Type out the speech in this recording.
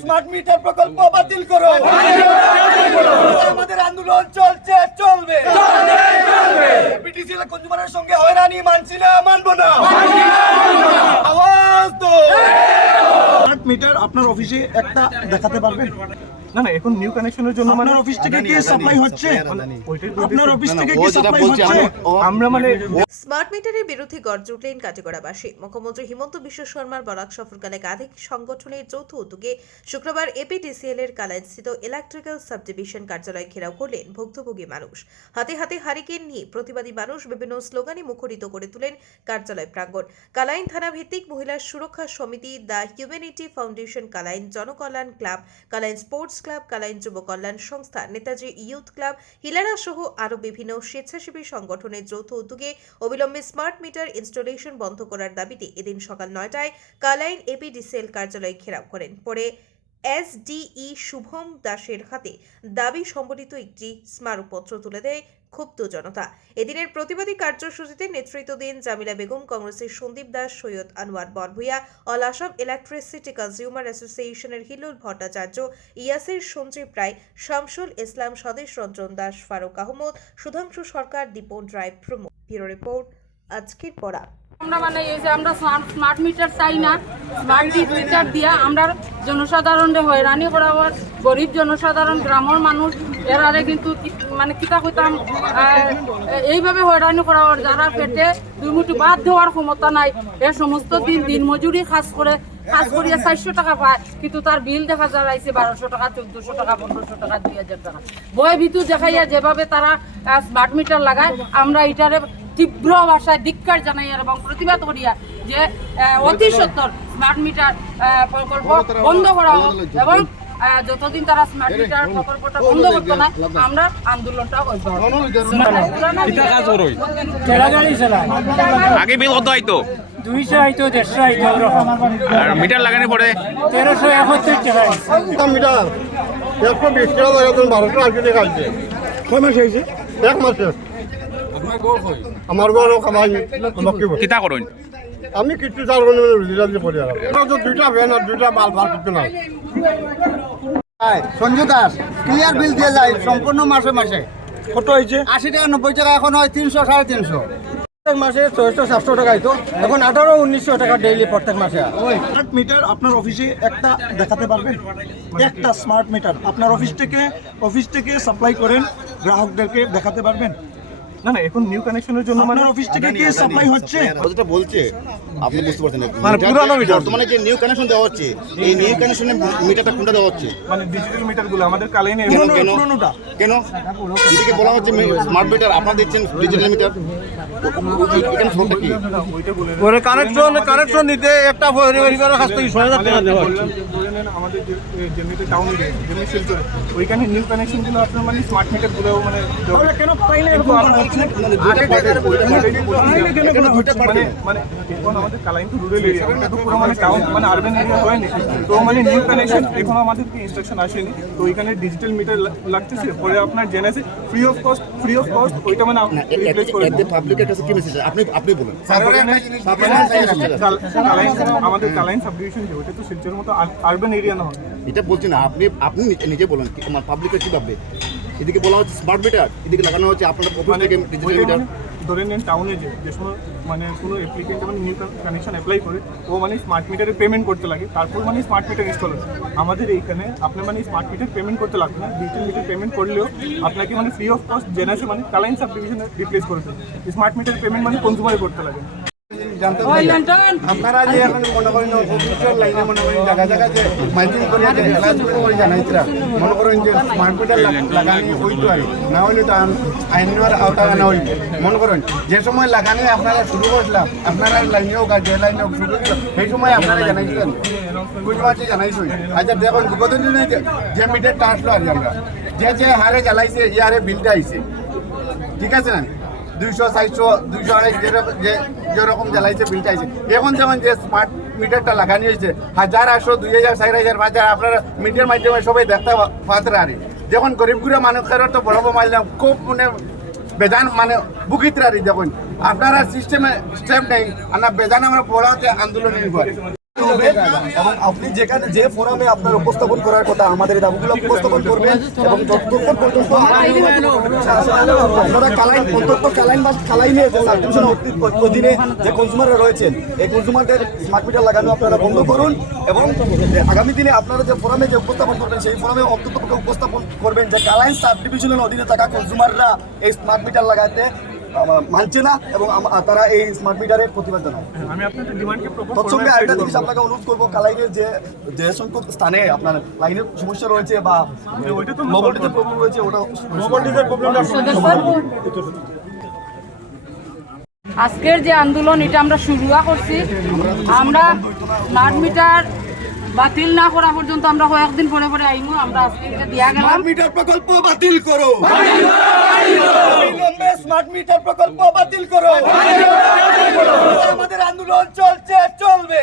Smart meter প্রকল্প বাতিল করো। আমাদের আন্দোলন চলছে, চলবে। এপিটিসিএল কনজিউমারের সঙ্গে হয়রানি মানছি না, মানবো না। আওয়াজ তো স্মার্ট মিটার আপনার অফিসে একটা দেখাতে পারবেন? না না, এখন নিউ কানেকশনের জন্য মানে আপনার অফিস থেকে কি সাপ্লাই হচ্ছে? আপনার অফিস থেকে কি সাপ্লাই হচ্ছে? আমরা মানে স্মার্ট মিটারের বিরুদ্ধে গর্জে উঠলেন কাটিগড়াবাসী। মুখ্যমন্ত্রী হিমন্ত বিশ্ব শর্মার বরাক সফরকালে একাধিক সংগঠনের যৌথ উদ্যোগে শুক্রবার এপিডিসিএল এর কালাইনস্থিত ইলেকট্রিক্যাল সাব ডিভিশন কার্যালয় ঘেরাও করলেন ভুক্তভোগী মানুষ। হাতে হাতে হারিকেন নিয়ে প্রতিবাদী মানুষ বিভিন্ন স্লোগানে মুখরিত করে তোলেন কার্যালয় প্রাঙ্গণ। কালাইন থানা ভিত্তিক মহিলা সুরক্ষা সমিতি, the humanity foundation Kalain, Janakalyan club, Kalain sports club, Kalain যুব কল্যাণ সংস্থা, নেতাজি ইয়ুথ ক্লাব, হিলারা সহ আরও বিভিন্ন স্বেচ্ছাসেবী সংগঠনের যৌথ উদ্যোগে অবিলম্বে স্মার্ট মিটার ইনস্টলেশন বন্ধ করার দাবিতে এদিন সকাল ৯টায় কালাইন এপিডিসিএল কার্যালয় ঘেরাও করেন। পরে এসডিই শুভম দাসের হাতে দাবি সম্বলিত একটি স্মারকপত্র তুলে দেয় ক্ষুব্ধ জনতা। এদিনের প্রতিবাদী কার্যসূচিতে নেতৃত্ব দেন জামিলা বেগম, কংগ্রেসের Sandip Das, Syed Anwar Barbhuiya, all Assam electricity consumer অ্যাসোসিয়েশনের হিলুল ভট্টাচার্য, ইয়াসির সঞ্জীব রায়, শামসুল ইসলাম, স্বদেশ রঞ্জন দাস, ফারুক আহমদ, সুধাংশু সরকার, দীপন রায় প্রমুখ। ব্যুরো রিপোর্ট, আজকের পড়া। আমরা মানে এই যে আমরা স্মার্ট মিটার চাই না, স্মার্ট মিটার দিয়া আমরা জনসাধারণের হয়রানি করাবার, গরিব জনসাধারণ, গ্রামের মানুষ এরারে কিন্তু মানে কিতা কইতাম এইভাবে হয়রানি করাবার, যারা পেটে দুই মুঠো ভাত দেওয়ার ক্ষমতা নাই, এ সমস্ত দিন মজুরি কাজ করিয়া 400 টাকা পায়, কিন্তু তার বিল দেখা যায় 1200 টাকা, 1400 টাকা, 1500 টাকা, 2000 টাকা। বয় ভিতু দেখাইয়া যেভাবে তারা স্মার্ট মিটার লাগায়, আমরা এটারে তীব্র ভাষায় ধিক্কার জানাই এবং প্রতিবাদ করিয়া যে অতি সত্বর স্মার্ট মিটার প্রকল্প বন্ধ করা হোক এবং যতদিন তারা স্মার্ট মিটার প্রকল্পটা বন্ধ করতে না, আমরা আন্দোলনটা আগে বিল কত আইতো? 200 আইতো, 150 আইতো, আর মিটার লাগানোর পরে 1371 টাকা মিটার 120 টাকা লাগে, 1280 টাকা আছে। কয় মাস হয়েছে? এক মাসে আমার গড় কামাই কিতা করুন? আমি কিছু চারবো না, রুজি করি। আর দুইটা ভ্যান আর দুইটা মাল ভার করতে নাই। সঞ্জু দাস ক্লিয়ার বিল দিয়ে যায় সম্পূর্ণ মাসে মাসে। কত হয়েছে? 80 টাকা 90 টাকা, এখন হয় 300 350। প্রত্যেক মাসে 600-700 টাকা আইতো, এখন 1800-1900 টাকা ডেইলি প্রত্যেক মাসে। স্মার্ট মিটার আপনার অফিসে একটা দেখাতে পারবেন? একটা স্মার্ট মিটার আপনার অফিস থেকে সাপ্লাই করেন গ্রাহকদেরকে দেখাতে পারবেন? না না, এখন নিউ কানেকশনের জন্য মানে আপনার অফিস থেকে কি সাপ্লাই হচ্ছে? যেটা বলছে আপনি বুঝতে পারছেন না, মানে পুরানো মিটার বর্তমানে যে নিউ কানেকশন দেওয়া হচ্ছে, এই নিউ কানেকশনের মিটারটা কোনটা দেওয়া হচ্ছে? মানে ডিজিটাল মিটারগুলো আমাদের কালাইনে পুরোনোটা কেন এদিকে বলা হচ্ছে স্মার্ট মিটার, আপনারা দিচ্ছেন ডিজিটাল মিটার, এখানে ফোনটা কি? পরে কানেকশন দিতে একটা পরিবারের কাছ থেকে 6000 টাকা দেওয়া হচ্ছে। ধরে নেন আমাদের যেমনিতে টাউন এরিয়া, যেমনি শিলচরে, ওইখানে নিউ কানেকশনগুলো আপনার মানে স্মার্ট মিটারগুলো মানে কেন পাইলে এরকম মানে এখন আমাদের কালাইন তো রুরাল এরিয়া, এটা তো পুরো মানে টাউন মানে আরবান এরিয়া হয়নি, তো মানে নিউ কানেকশন এখন আমাদেরকে ইনস্ট্রাকশন আসেনি, তো ওইখানে ডিজিটাল মিটার লাগতেছে। পরে আপনার জেনেছে ফ্রি অফ কস্ট ওইটা মানে রিপ্লেস করে পাবলিকের কাছে কি মেসেজ আপনি বলুন? আমাদের কালাইন সাব ডিভিশন যে ওইটা তো শিলচরের মতো আরবান এরিয়া না হয়। এটা বলছি না, আপনি নিজে বলুন আমার পাবলিকের কি ভাববে? এদিকে বলা হচ্ছে স্মার্ট মিটার, এদিকে লাগানো হচ্ছে আপনার অফিস থেকে ডিজিটাল মিটার। ধরে নেন টাউনে যে সময় মানে কোনো অ্যাপ্লিকেন্ট মানে নিউ কানেকশন অ্যাপ্লাই করে ও মানে স্মার্ট মিটারে পেমেন্ট করতে লাগে, তারপর মানে স্মার্ট মিটার ইনস্টল হয়। আমাদের এইখানে আপনার মানে স্মার্ট মিটার পেমেন্ট করতে লাগবে না, ডিজিটাল মিটার পেমেন্ট করলেও আপনাকে মানে ফ্রি অফ কস্ট জেনাসে মানে কালাইন সাব ডিভিশনে রিপ্লেস করে দেবে। স্মার্ট মিটার পেমেন্ট মানে কনজিউমারে করতে লাগে। আপনারা যে এখন মনে করেন অফিসের লাইনে মনে করেন জায়গা যে মাইকিং করে জানাইছিলা, মনে করেন যে স্মার্ট মিটার লাগানি হইতো আর না হইলে তো আইনের আওতা না হইবে। মনে করেন যে সময় লাগানি আপনারা শুরু করছিলাম, আপনারা লাইনে হোক আর যে লাইনে হোক শুরু করছিল, সেই সময় আপনারা জানাইছিলেন, বুঝতে পারছি জানাইছই। আচ্ছা দেখুন গতদিনে যে মিটারটা আসলো আর আমরা যে হারে জ্বালাইছে এই হারে বিলটা আইছে, ঠিক আছে না? 200, 400, 200 যেরকম জ্বালাইছে বিলটা আইছে। এখন যেমন যে স্মার্ট মিটারটা লাগানি হয়েছে 1000, 800, 2000, 4000, 5000 আপনারা মিটার মাধ্যমে সবাই দেখতে পাত্র আরে। যখন গরিব গুড়া মানুষের তো বড় মাইলাম খুব মানে বেজান মানে বুকিত রারি, দেখুন আপনারা সিস্টেমে স্টেপ নেই, আমরা বেজান আমরা বড় আন্দোলন হবে এবং আপনি যেখানে যে ফোরামে আপনার উপস্থাপন করার কথা আমাদের এই দাবিগুলো উপস্থাপন করবেন এবং যতক্ষণ পর্যন্ত আপনারা কালাইনে যে সাবডিভিশন অধীনে যে কনজিউমাররা রয়েছেন এই কনজিউমারদের স্মার্ট মিটার লাগানো আপনারা বন্ধ করুন এবং আগামী দিনে আপনারা যে ফোরামে যে উপস্থাপন করবেন সেই ফোরামে অন্তত উপস্থাপন করবেন যে কালাইন সাবডিভিশনের অধীনে থাকা কনজিউমাররা এই স্মার্ট মিটার লাগাতে মানছে না এবং তারা এই স্মার্ট মিটারের প্রতিবাদ জানায়। আমি আপনাদের ডিমান্ডকে প্রপোজ তৎসঙ্গে আরেকটা জিনিস আপনাকে অনুরোধ করবো, কালাইনের যে সংখ্যক স্থানে আপনার লাইনের সমস্যা রয়েছে বা ওইটা তো মোবাইলের প্রবলেম রয়েছে ওটা আজকের যে আন্দোলন এটা আমরা শুরু করছি, আমরা স্মার্ট মিটার বাতিল না করা পর্যন্ত আমরা কয়েকদিন পরে পরে আইমু। আমরা আজকে এটা দিয়া গেলাম, স্মার্ট মিটার প্রকল্প বাতিল করো, অবিলম্বে স্মার্ট মিটার প্রকল্প বাতিল করো। আমাদের আন্দোলন চলছে, চলবে।